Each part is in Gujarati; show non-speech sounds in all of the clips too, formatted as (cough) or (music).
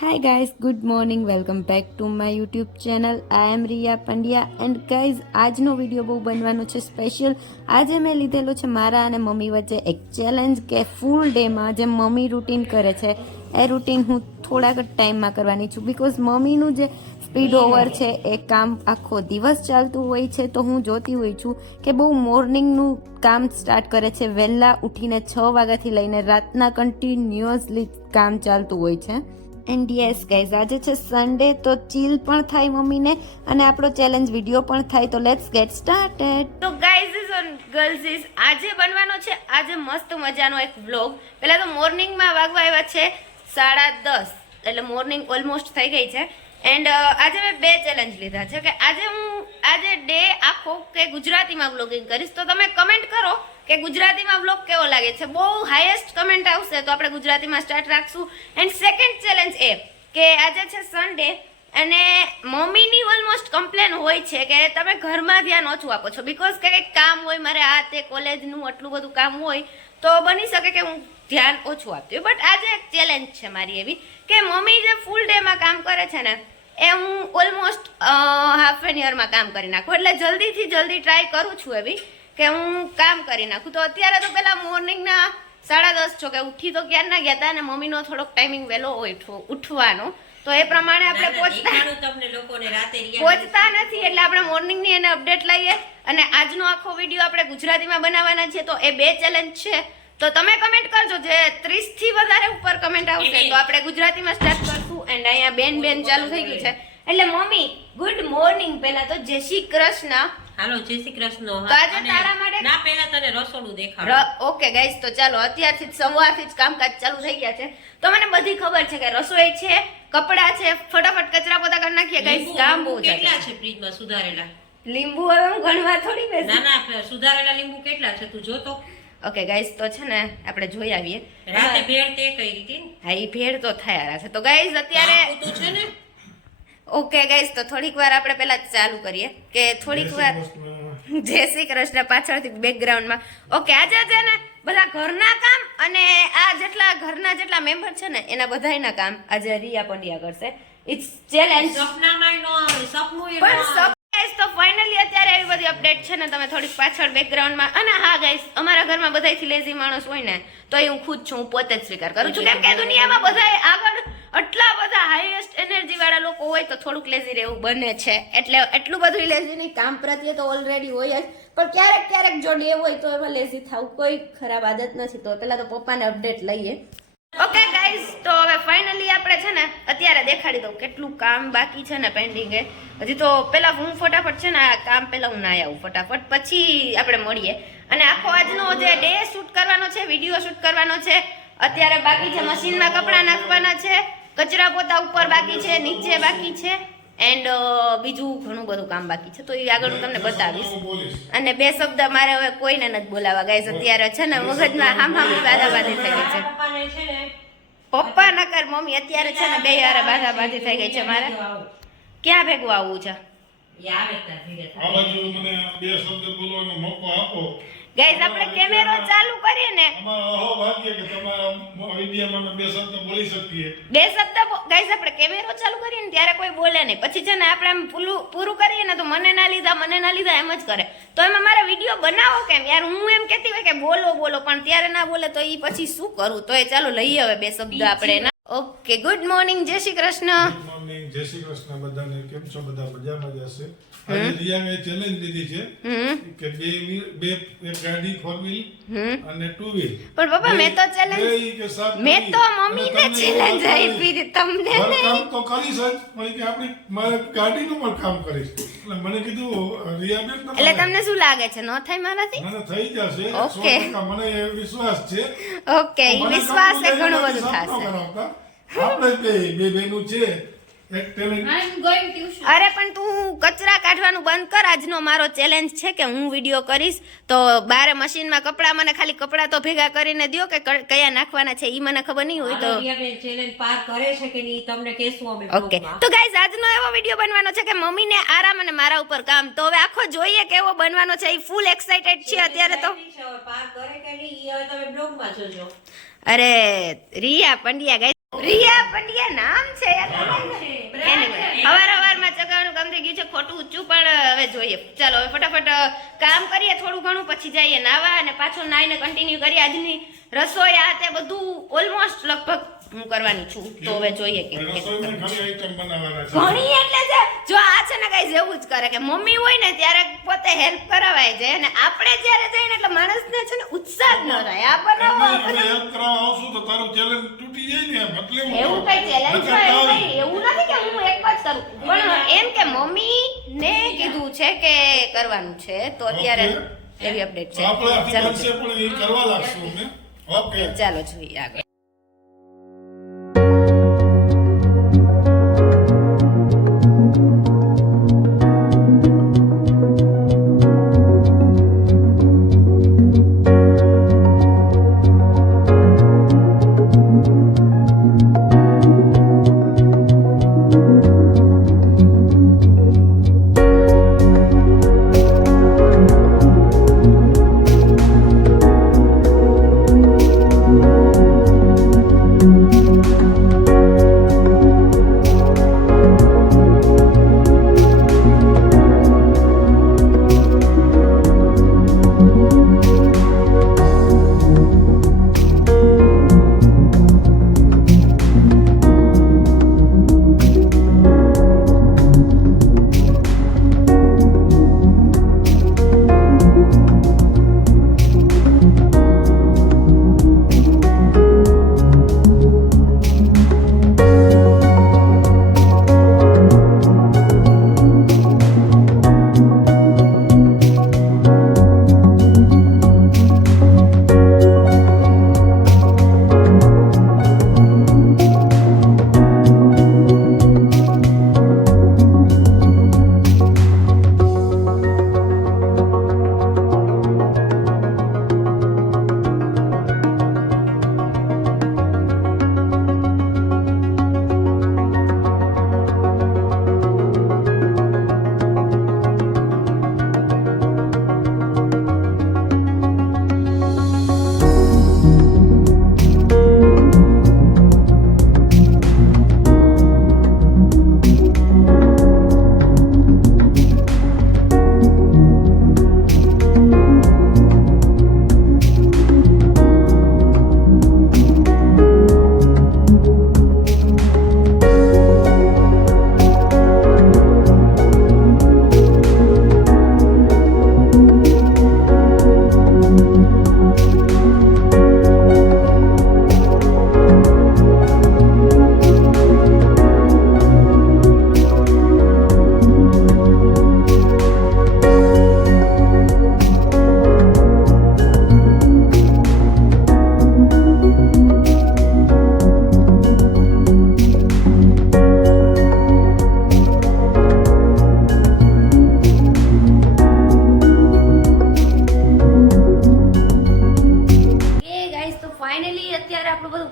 Hi guys good morning welcome back to my YouTube channel I am Riya Pandya and guys આજનો વીડિયો બહુ બનવાનો છે સ્પેશિયલ આજે મેં લીધેલો છે મારા અને મમ્મી વચ્ચે એક ચેલેન્જ કે ફૂલ ડેમાં જે મમ્મી રૂટીન કરે છે એ રૂટીન હું થોડાક જ ટાઈમમાં કરવાની છું. બિકોઝ મમ્મીનું જે સ્પીડ ઓવર છે એ કામ આખો દિવસ ચાલતું હોય છે તો હું જોતી હોઉં છું કે બહુ મોર્નિંગનું કામ સ્ટાર્ટ કરે છે વહેલા ઉઠીને છ વાગ્યાથી લઈને રાતના કન્ટિન્યુઅસલી કામ ચાલતું હોય છે. એન્ડ યસ ગાઈઝ આજે છે સન્ડે તો ચીલ પણ થાય મમ્મીને અને આપણો ચેલેન્જ વીડિયો પણ થાય. તો લેટ્સ ગેટ સ્ટાર્ટેડ તો guys is on girls is આજે બનવાનો છે. આજે મસ્ત મજાનો એક વ્લોગ પહેલા તો મોર્નિંગમાં વાગવા આવ્યા છે સાડા દસ. એટલે મોર્નિંગ ઓલમોસ્ટ થઈ ગઈ છે. એન્ડ આજે મેં બે ચેલેન્જ લીધા છે. કે આજે હું, આજે ડે આખો કે ગુજરાતીમાં વ્લોગિંગ કરીશ. તો તમે કમેન્ટ કરો કે ગુજરાતીમાં બ્લોગ કેવો લાગે છે? બહુ હાઈએસ્ટ કમેન્ટ આવશે તો આપણે ગુજરાતીમાં સ્ટાર્ટ રાખશું. એન્ડ સેકન્ડ ચેલેન્જ એ કે આજે છે સન્ડે અને મમ્મીની ઓલમોસ્ટ કમ્પ્લેન હોય છે કે તમે ઘરમાં ધ્યાન ઓછું આપો છો. બિકોઝ કે કંઈક કામ હોય, મારે આ તે કોલેજનું આટલું બધું કામ હોય, તો બની શકે કે હું ધ્યાન ઓછું આપતી હોય. બટ આજે એક ચેલેન્જ છે મારી એવી કે મમ્મી જે ફૂલ ડેમાં કામ કરે છે ને, એ હું ઓલમોસ્ટ હાફ એન યરમાં કામ કરી નાખું. એટલે જલ્દીથી જલ્દી ટ્રાય કરું છું એવી. કે હું કામ કરી નાખું. તો અત્યારે તો પેલા મોર્નિંગના સાડા દસ છો કે ઉઠી તો ક્યારના ગયા હતા અને મમ્મીનો થોડોક ટાઈમિંગ વહેલો હોય ઉઠવાનો. તો એ પ્રમાણે આપણે પહોંચતા પહોંચતા નથી. એટલે આપણે મોર્નિંગની એને અપડેટ લઈએ. અને આજનો આખો વીડિયો આપણે ગુજરાતીમાં બનાવવાના છે તો એ બે ચેલેન્જ છે. તો તમે કમેન્ટ કરજો જે 30 થી વધારે ઉપર કમેન્ટ આવશે તો આપણે ગુજરાતીમાં સ્ટાર્ટ કરશું. એન્ડ અહીંયા બેન બેન ચાલુ થઈ ગયું છે. એટલે મમ્મી ગુડ મોર્નિંગ પહેલાં તો જય શ્રી કૃષ્ણ. હાલો જય શ્રી કૃષ્ણ. તો આજે તારા માટે- ના પહેલા તને રસોડું દેખાડો. ઓકે ગાઈસ તો ચાલો અત્યારથી સવારથી જ કામકાજ ચાલુ થઈ ગયા છે. તો મને બધી ખબર છે કે રસોઈ છે કપડાં છે ફટાફટ કચરા પોતા કરી નાખીએ. ગાઈસ કામ બહુ કેટલા છે. ફ્રીજમાં સુધારેલા? લીંબુ હવે હું ગણવા થોડી બેસ. ના ના સુધારેલા લીંબુ કેટલા છે તું જોતો? ઓકે ગાઈસ તો છે ને આપણે જોઈ આવીએ. રાતે ભેળ તે કઈ રીતે હા એ ભેળ તો થયા છે તો ગાઈસ અત્યારે તું છે ને? ઓકે ગાઈસ તો થોડીક વાર આપણે પહેલા ચાલુ કરીએ કે થોડીક વાર જય શ્રી કૃષ્ણ પાછળથી બેકગ્રાઉન્ડમાં ઓકે આજે છે ને બધા ઘરના કામ અને આ જેટલા ઘરના જેટલા મેમ્બર છે ને એના બધાયના કામ આજે રિયા પંડ્યા કરશે. ઇટ્સ ચેલેન્જ સપનામાં નો સપનું પણ તો ફાઇનલી અત્યારે આવી બધી અપડેટ છે ને તમે થોડીક પાછળ બેકગ્રાઉન્ડમાં અને હા ગાઈસ અમારા ઘરમાં બધાયથી લેઝી માણસ હોય ને તો એ હું ખુદ છું હું પોતે જ સ્વીકાર કરું છું. કેમ કે દુનિયામાં બધાય આગળ આટલા બધા હાઈએસ્ટ એનર્જી વાળા લોકો હોય તો થોડુંક લેઝી રહેવું બને છે. એટલે એટલું બધું લેઝી નહીં, કામ પ્રત્યે તો ઓલરેડી હોય જ. પણ ક્યારેક ક્યારેક જો ડે હોય તો એમાં લેઝી થવું કોઈ ખરાબ આદત નથી. તો પેલા તો પપ્પાને અપડેટ લઈએ. ઓકે ગાઈઝ તો હવે ફાઇનલી આપણે છે ને અત્યારે દેખાડી દઉં કેટલું કામ બાકી છે ને પેન્ડિંગ હજી તો પેલા હું ફટાફટ છે ને આ કામ પેલા હું ના આવું ફટાફટ. પછી આપણે મળીએ. અને આખો આજનો જે ડે શૂટ કરવાનો છે વીડિયો શૂટ કરવાનો છે, અત્યારે બાકી છે મશીનમાં કપડાં નાખવાના છે. કચરા પોતા ઉપર બાકી છે નીચે બાકી છે એન્ડ બીજું ઘણું બધું કામ બાકી છે. તો એ આગળ હું તમને બતાવીશ. અને બે શબ્દ મારે હવે કોઈને નથી બોલાવા ગાઈઝ અત્યારે છે ને મગજમાં હામ હામ વાદાવાદી થઈ ગઈ છે. પપ્પાને છે ને પપ્પા નકર મમ્મી અત્યારે છે ને બે યારે બાધા બાધી થઈ ગઈ છે મારે. ક્યાં ભેગું આવવું છે? આ બાજુ મને બે શબ્દ બોલવાનો મોકો આપો. ગાઈઝ આપણે કેમેરો ચાલુ કરીએ ને. અમારા ભાગ્ય કે તમારા વિડીયામાં બે શબ્દ બોલી શકીએ. બે શબ્દ ગાઈઝ આપણે કેમેરો ચાલુ કરીએ ને ત્યારે કોઈ બોલે નહીં. પછી છે ને આપણે આમ પૂરું પૂરું કરીએ ને તો મને ના લીધા મને ના લીધા એમ જ કરે. તો એમાં મારે વીડિયો બનાવો કેમ? યાર હું એમ કહેતી હોય કે બોલો બોલો પણ ત્યારે ના બોલે તો એ પછી શું કરું? તો એ ચાલો લઈએ હવે બે શબ્દ આપણે એના. ઓકે ગુડ મોર્નિંગ જય શ્રી કૃષ્ણ. ગુડ મોર્નિંગ જય શ્રી કૃષ્ણ બધાને. કેમ છો બધા? મજામાં જ હશે? આજે રિયાએ ચેલેન્જ લીધી છે કે બે વ્હીલ બે એક ગાડી ફોર વ્હીલ અને ટુ વ્હીલ પણ બાપા મેં તો ચેલેન્જ મેં તો મમ્મી મમ્મીને ચેલેન્જ આપી તમને કામ તો કરીશ જ પણ કે આપણી મારે ગાડીનું પણ કામ કરીશ. એટલે મને કીધું રિયા બેન એટલે તમને શું લાગે છે? ન થાય મારાથી? મને થઈ જશે. ઓકે. મને એ વિશ્વાસ છે. ઓકે વિશ્વાસ એ ઘણો બધો થશે. આપણે બે બે બેનું છે. અરે પણ તું કચરા કાઢવાનું બંધ કર. આજનો મારો ચેલેન્જ છે કે હું વીડિયો કરીશ. તો બારે મશીનમાં કપડાં મને ખાલી કપડાં તો ભેગા કરીને દ્યો કે કયા નાખવાના છે એ મને ખબર નહીં હોય તો. ઓકે બ્લોગમાં. તો ગાઈઝ આજનો એવો વીડિયો બનવાનો છે કે મમ્મીને આરામ અને મારા ઉપર કામ. તો હવે આખો જોઈએ કેવો બનવાનો છે. એ ફૂલ એક્સાઇટેડ છે અત્યારે તો. છે હવે પાર કરે કે નહીં ઈ હવે તમે બ્લોગમાં જોજો. અરે રિયા પંડ્યા ગાઈઝ રિયા પંડ્યા નામ છે? અવાર અવારમાં ચગાવવાનું કામ થઈ ગયું છે ખોટું ઊંચું પણ હવે જોઈએ. ચાલો હવે ફટાફટ કામ કરીએ થોડું ઘણું પછી જઈએ નાવા અને પાછો નાઈને કન્ટિન્યુ કરીએ. આજની રસોઈ આ તે બધું ઓલમોસ્ટ લગભગ હું કરવાની છું? તો હવે જોઈએ કે ઘણી આઈટમ બનાવવાના છે. ઘણી એટલે છે જો આ છે ને કઈ જેવું જ કરે કે મમ્મી હોય ને ત્યારે પોતે હેલ્પ કરાવાય છે. અને આપણે જ્યારે જઈએ ને એટલે માણસને છે ને ઉત્સાહ જ ન થાય. આ બનાવો આ અમે બનાવો. હેલ્પ કરવા આવશું તો તારું ચેલેન્જ તૂટી જાય ને એમ એટલે એવું કઈ ચેલેન્જ હોય એવું નથી કે હું એક જ કરું. પણ એમ કે મમ્મી ને કીધું છે કે કરવાનું છે તો અત્યારે એવી અપડેટ છે. આથી ચાલો બનશે પણ એ કરવા લાગશું અમે ઓકે ચાલો જોઈએ આગળ.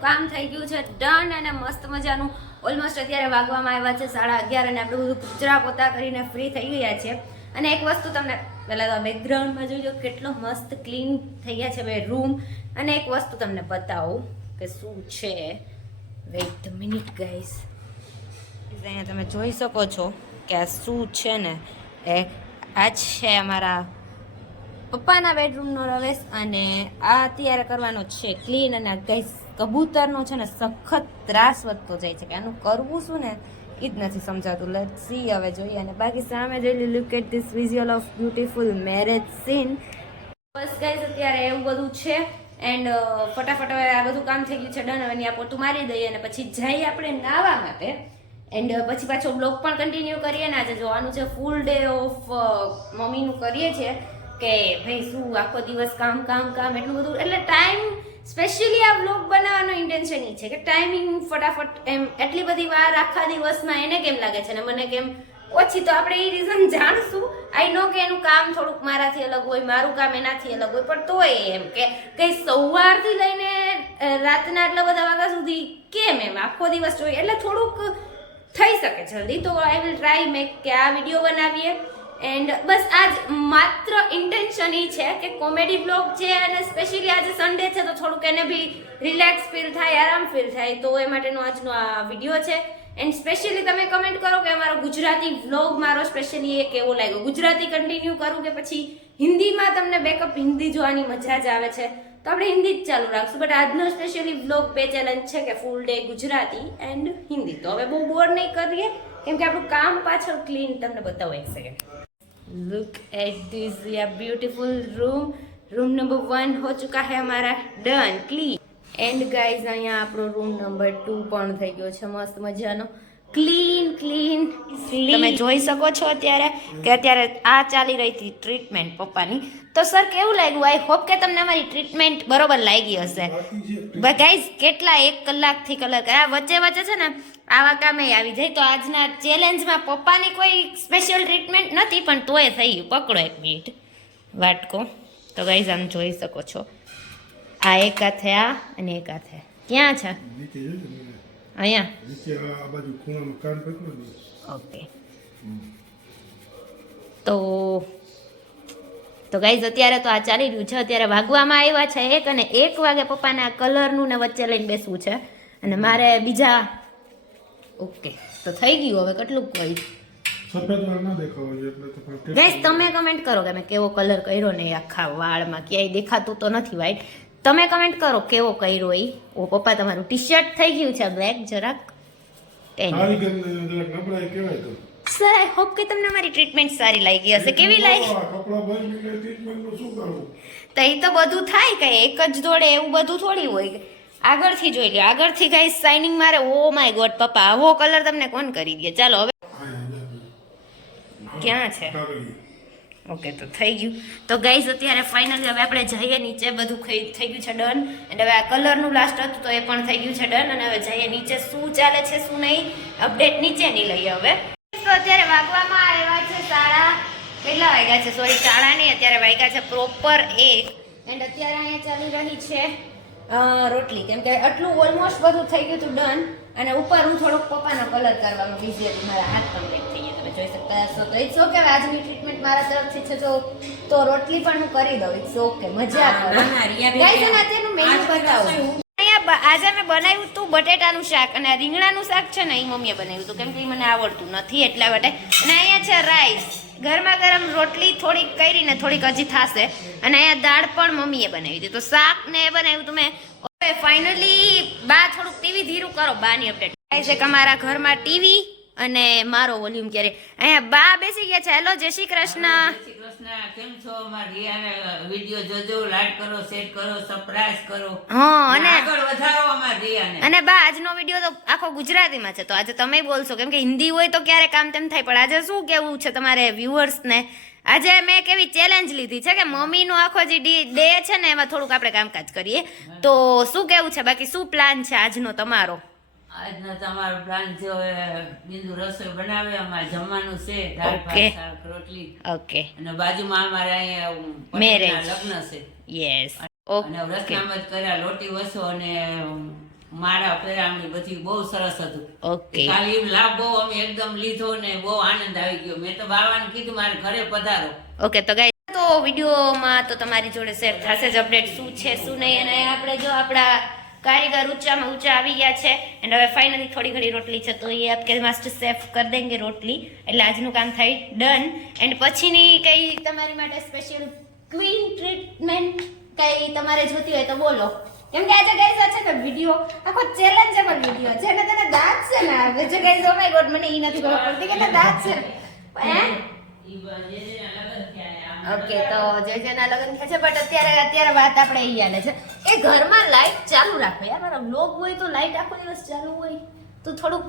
કામ થઈ ગયું છે. ડન અને મસ્ત મજાનું. ઓલમોસ્ટ અત્યારે વાગવામાં આવ્યા છે સાડા અગિયાર અને આપણે બધું કચરા પોતા કરીને ફ્રી થઈ ગયા છે. અને એક વસ્તુ તમને પહેલાં તો બેકગ્રાઉન્ડમાં જોઈજો કેટલો મસ્ત ક્લીન થઈ ગયા છે બે રૂમ અને એક વસ્તુ તમને બતાવું કે શું છે. વેઇટ મિનિટ ગાઈઝ અહીંયા તમે જોઈ શકો છો કે આ શું છે ને? એ આ છે અમારા પપ્પાના બેડરૂમનો રવેશ અને આ અત્યારે કરવાનો છે ક્લીન અને ગઈસ કબૂતરનો છે ને સખત ત્રાસ વધતો જાય છે કે આનું કરવું શું ને એ જ નથી સમજાતું. લેટ સી હવે જોઈએ. અને બાકી સામે જોઈ look at this visual of beautiful marriage scene bus guys અત્યારે એવું બધું છે. એન્ડ ફટાફટ હવે આ બધું કામ થઈ ગયું છે. ડન હવે આ પોતું મારી દઈએ અને પછી જઈએ આપણે નાવા માટે. એન્ડ પછી પાછો બ્લોગ પણ કન્ટિન્યુ કરીએ ને આજે જોવાનું છે ફૂલ ડે ઓફ મમ્મીનું કરીએ છીએ કે ભાઈ શું આખો દિવસ કામ કામ કામ, એટલું બધું. એટલે ટાઈમ સ્પેશિયલી આ બ્લોગ બનાવવાનો ઇન્ટેન્શન એ છે કે ટાઈમિંગ ફટાફટ એમ એટલી બધી વાર આખા દિવસમાં એને કેમ લાગે છે ને મને કેમ? ઓછી તો આપણે એ રીઝન (laughs) જાણશું. આઈ નો કે એનું કામ થોડુંક મારાથી અલગ હોય, મારું કામ એનાથી અલગ હોય, પણ તોય એમ કે કઈ સવારથી લઈને રાતના આટલા બધા વાગ્યા સુધી કેમ એમ? આખો દિવસ જોઈએ. એટલે થોડુંક થઈ શકે જલ્દી. તો આઈ વિલ ટ્રાય મેક કે આ વીડિયો બનાવીએ. એન્ડ બસ આજ માત્ર ઇન્ટેન્શન એ છે કે કોમેડી બ્લોગ છે અને સ્પેશિયલી આજે સન્ડે છે તો થોડુંક એને બી રિલેક્સ ફીલ થાય, આરામ ફીલ થાય. તો એ માટેનો આજનો આ વીડિયો છે. એન્ડ સ્પેશિયલી તમે કમેન્ટ કરો કે અમારો ગુજરાતી વ્લોગ મારો સ્પેશિયલી એ કેવો લાગ્યો? ગુજરાતી કન્ટિન્યુ કરું કે પછી હિન્દીમાં તમને બેકઅપ હિન્દી જોવાની મજા જ આવે છે? તો આપણે હિન્દી જ ચાલુ રાખશું. બટ આજનો સ્પેશિયલી વ્લોગ બે ચેલેન્જ છે કે full day Gujarati and Hindi. તો હવે બહુ બોર નહીં કરીએ. કેમ કે આપણું કામ પાછળ ક્લીન તમને બતાવો એક સેકન્ડ लुक एट दिस या beautiful room room number one हो चुका है हमारा डन क्लीन એન્ડ ગાઈઝ અહીંયા આપણો રૂમ નંબર ટુ પણ થઈ ગયો છે મસ્ત મજાનો ક્લીન ક્લીન તમે જોઈ શકો છો અત્યારે કે અત્યારે આ ચાલી રહી હતી ટ્રીટમેન્ટ પપ્પાની તો સર કેવું લાગ્યું આઈ હોપ કે તમને અમારી ટ્રીટમેન્ટ બરોબર લાગી હશે ગાઈઝ કેટલા એક કલાકથી કલાક આ વચ્ચે વચ્ચે છે ને આવા કામે આવી જાય તો આજના ચેલેન્જમાં પપ્પાની કોઈ સ્પેશિયલ ટ્રીટમેન્ટ નથી પણ તોય થઈ ગયું. પકડો એક મિનિટ. વાટકો. તો ગાઈઝ આમ જોઈ શકો છો. આ એક હાથે આ અને એક હાથે. ક્યાં છે. અહીંયા. ઓકે. તો તો ગાઈઝ અત્યારે તો આ ચાલી રહ્યું છે. અત્યારે વાગવામાં આવ્યા છે એક અને એક વાગે પપ્પાના કલરનું ને વચ્ચે લઈને બેસવું છે. અને મારે બીજા ઓકે. તો થઈ ગયું હવે કેટલું કોઈ સફેદ વાળ ના દેખાવા એટલે તમે કમેન્ટ કરો કે મેં કેવો કલર કર્યો ને આખા વાળમાં ક્યાંય દેખાતું તો નથી વાઈટ તમે કમેન્ટ કરો કેવો કર્યો એ. ઓ પપ્પા તમારું ટી શર્ટ થઈ ગયું છે બ્લેક જરાક. સારી હોપ કે તમને મારી ટ્રીટમેન્ટ સારી લાગી હશે. કેવી લાગી? તો એ તો બધું થાય કે એક જ દોડે એવું બધું થોડી હોય? આગળથી જોઈ લ્યો. આગળથી ગાઈસ શાઇનિંગ મારે ઓ માય ગોડ પપ્પા, આવો કલર તમને કોણ કરી દે? ચાલો હવે. ક્યાં છે? ઓકે તો થઈ ગયું. તો ગાઈઝ અત્યારે ફાઇનલી હવે આપણે જઈએ નીચે. બધું થઈ ગયું છે ડન એન્ડ હવે આ કલરનું લાસ્ટ હતું, તો એ પણ થઈ ગયું છે ડન અને હવે જઈએ નીચે. શું ચાલે છે, શું નહીં? અપડેટ નીચેની લઈએ હવે. તો અત્યારે વાગવામાં આવ્યા છે સાડા કેટલા વાગ્યા છે? સોરી સાડા નહીં, અત્યારે વાગ્યા છે પ્રોપર એક. એન્ડ અત્યારે અહીંયા ચાલી રહી છે રોટલી. કેમ કે આટલું ઓલમોસ્ટ બધું થઈ ગયું હતું ડન અને ઉપર હું થોડોક પપ્પાનો કલર કરવામાં બીજી હતી મારા હાથ કમ્પ્લીટ થઈ ગયા તમે જોઈ શકતા હશો તો ઇટ્સ ઓકે આજની ટ્રીટમેન્ટ મારા તરફથી છે તો તો રોટલી પણ હું કરી દઉં. ઇટ્સ ઓકે મજા આવે. અને અત્યારનું મેન્યુ બતાવો. આજે મેં બનાવ્યું હતું બટેટાનું શાક અને રીંગણાનું શાક છે ને એ મમ્મીએ બનાવ્યું હતું કેમ કે મને આવડતું નથી એટલા માટે. અને અહીંયા છે રાઈસ. ગરમા ગરમ રોટલી થોડીક કરીને થોડીક હજી થશે. અને અહીંયા દાળ પણ મમ્મીએ બનાવી હતી તો શાક ને એ બનાવ્યું હતું મેં. ફાઇનલી બા થોડુંક ટીવી ધીરું કરો. બાની અપડેટ છે અમારા ઘરમાં ટીવી અને મારો વોલ્યુમ ક્યારે? અહીંયા બા બેસી ગયા છે. હેલો જય શ્રી કૃષ્ણ. જય શ્રી કૃષ્ણ. કેમ છો? અમારા રિયાને વિડિયો જોજો લાઈક કરો શેર કરો સબસ્ક્રાઇબ કરો. હા અને આગળ વધારો અમારા રિયાને. અને બા આજનો વીડિયો તો આખો ગુજરાતીમાં છે. તો આજે તમે બોલશો. કેમ કે હિન્દી હોય તો ક્યારે કામ તેમ થાય. પણ આજે શું કેવું છે તમારે વ્યુઅર્સને? આજે મેં કેવી ચેલેન્જ લીધી છે કે મમ્મીનો આખો જે ડે છે ને એમાં થોડુંક આપણે કામકાજ કરીએ. તો શું કેવું છે? બાકી શું પ્લાન છે આજનો તમારો? આજનો તમારો પ્લાન છે હવે બિંદુ રસોઈ બનાવે અમારે જમવાનું છે દાળ ભાત શાક રોટલી. ઓકે અને બાજુમાં અમારે અહીંયા લગ્ન છે. યસ અને ઓકે રસનામત કર્યા લોટી વસો અને મારા પહેરામણી બધી બહુ સરસ હતું. ઓકે ખાલી એમ લાભ બહુ અમે એકદમ લીધો ને બહુ આનંદ આવી ગયો. મેં તો બાવાને કીધું મારે ઘરે પધારો. ઓકે તો ગાઈ તો વિડીયોમાં તો તમારી જોડે શેર થશે જ અપડેટ શું છે શું નહીં અને આપણે જો આપણા કારીગર ઊંચામાં ઊંચા આવી ગયા છે. એન્ડ હવે ફાઇનલી થોડી ઘણી રોટલી છે. તો એ આપકે માસ્ટર સેફ કરી દેંગે રોટલી. એટલે આજનું કામ થાય ડન એન્ડ પછીની કઈ તમારી માટે સ્પેશિયલ ક્વીન ટ્રીટમેન્ટ કઈ તમારે જોતી હોય તો બોલો. કેમ કે આજે ગાઈઝ છે ને વીડિયો આખો ચેલેન્જેબલ વીડિયો છે. અને તને દાંત છે ને આજે ગાઈઝ ઓ માય ગોડ મને ઈ નથી ખબર પડતી કે દાંત છે. હે? ઈ ઓકે તો જે જેના લગ્ન થયા છે બટ અત્યારે અત્યારે વાત આપણે એ હાલે છે. એ ઘરમાં લાઈટ ચાલુ રાખો યાર. મારા બ્લોગ હોય તો લાઈટ આખો દિવસ ચાલુ હોય. તો થોડુંક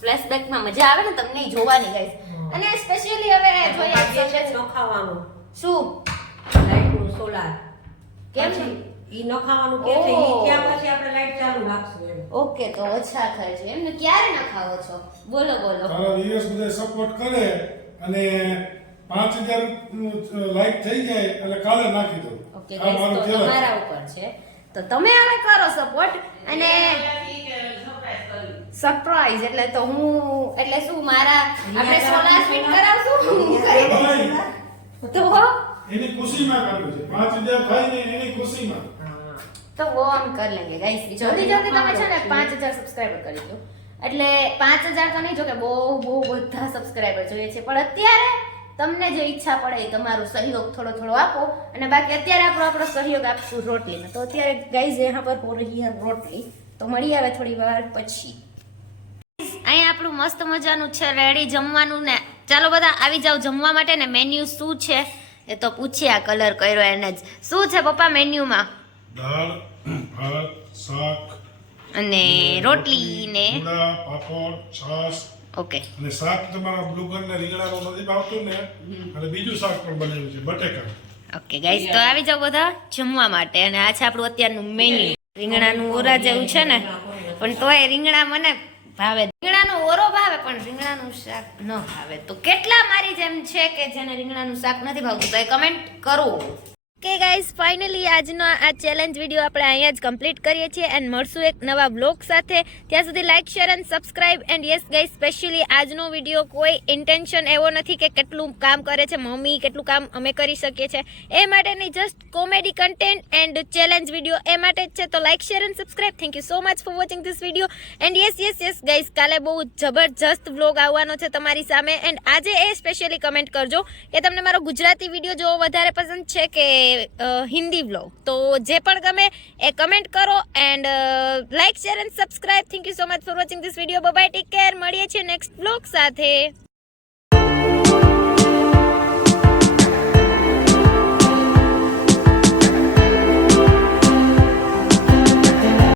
ફ્લેશબેકમાં મજા આવે ને તમને જોવાની ગાઈસ અને સ્પેશિયલી હવે જોઈએ છે નખાવાનું શું? લાઈટનું સોલાર કેમ? છે ઈ નખાવાનું કે છે ઈ ક્યાં પછી આપણે લાઈટ ચાલુ રાખશું એમ. ઓકે તો ઓછા ખર્ચે એમને ક્યારે નખાવો ખાવો છો? બોલો બોલો. હવે વિયર્સ બધા સપોર્ટ કરે અને પાંચ હજાર લાઈક થઈ જાય એટલે કાલે નાખી દઉં. ઓકે તો તમારા ઉપર છે. તો તમે હવે કરો સપોર્ટ અને સરપ્રાઈઝ એટલે તો હું એટલે શું મારા આપણે સોલા સ્વીટ કરાવશું? તો એની ખુશીમાં કર્યું છે. 5000 થાય ને એની ખુશીમાં. તો વો આમ કરી લેંગે ગાઈસ જલ્દી જલ્દી તમે છે ને પાંચ હજાર સબસ્ક્રાઈબર કરી દો એટલે 5000 તો નહીં જો કે બહુ બહુ બધા સબસ્ક્રાઇબર જોઈએ છે. પણ અત્યારે તમને જે ઈચ્છા પડે એ તમારો સહયોગ થોડો થોડો આપો. અને બાકી અત્યારે આપણો આપણો સહયોગ આપશું રોટલીને. તો અત્યારે ગાઈઝ યહાં પર હો રહી હે રોટલી. તો મળી આવે થોડી વાર પછી. અહીંયા આપણું મસ્ત મજાનું છે રેડી જમવાનું ને. ચાલો બધા આવી જાઓ જમવા માટે ને મેન્યુ શું છે? એ તો પૂછ્યા કલર કર્યો એને જ. શું છે પપ્પા મેન્યુમાં દાળ ભાત શાક અને રોટલી ને? પાપડ છાશ ઓકે અને શાક તમારા બ્લુગર ને રીંગણાનો નથી ભાવતું ને અને બીજું શાક પણ બનેલું છે બટેકા. ઓકે ગાઈસ તો આવી જાવ બધા જમવા માટે. અને આ છે આપણું અત્યારનું મેન્યુ રીંગણાનું ઓરા જેવું છે ને પણ તોય રીંગણા મને ભાવે. રીંગણાનો ઓરો ભાવે પણ રીંગણાનું શાક ન ભાવે. તો કેટલા મારી જેમ છે કે જેને રીંગણાનું શાક નથી ભાવતું તો એ કમેન્ટ કરો. કે ગાઈઝ ફાઇનલી આજનો આ ચેલેન્જ વીડિયો આપણે અહીંયા જ કમ્પ્લીટ કરીએ છીએ એન્ડ મળશું એક નવા બ્લોગ સાથે. ત્યાં સુધી like share and subscribe and yes guys specially આજનો વીડિયો કોઈ ઇન્ટેન્શન એવો નથી કે કેટલું કામ કરે છે, મમ્મી કેટલું કામ અમે કરી શકીએ છીએ. એ માટેની just comedy content and challenge video એ માટે જ છે. તો like share and subscribe thank you so much for watching this video and yes yes yes guys કાલે બહુ જબરજસ્ત વ્લોગ આવવાનો છે તમારી સામે. એન્ડ આજે એ સ્પેશિયલી કમેન્ટ કરજો કે તમને મારો ગુજરાતી વીડિયો જોવો વધારે પસંદ છે કે હિન્દી વ્લોગ તો જે પણ ગમે એ કમેન્ટ કરો and like share and subscribe thank you so much for watching this video bye take care મળીએ છીએ નેક્સ્ટ વ્લોગ સાથે.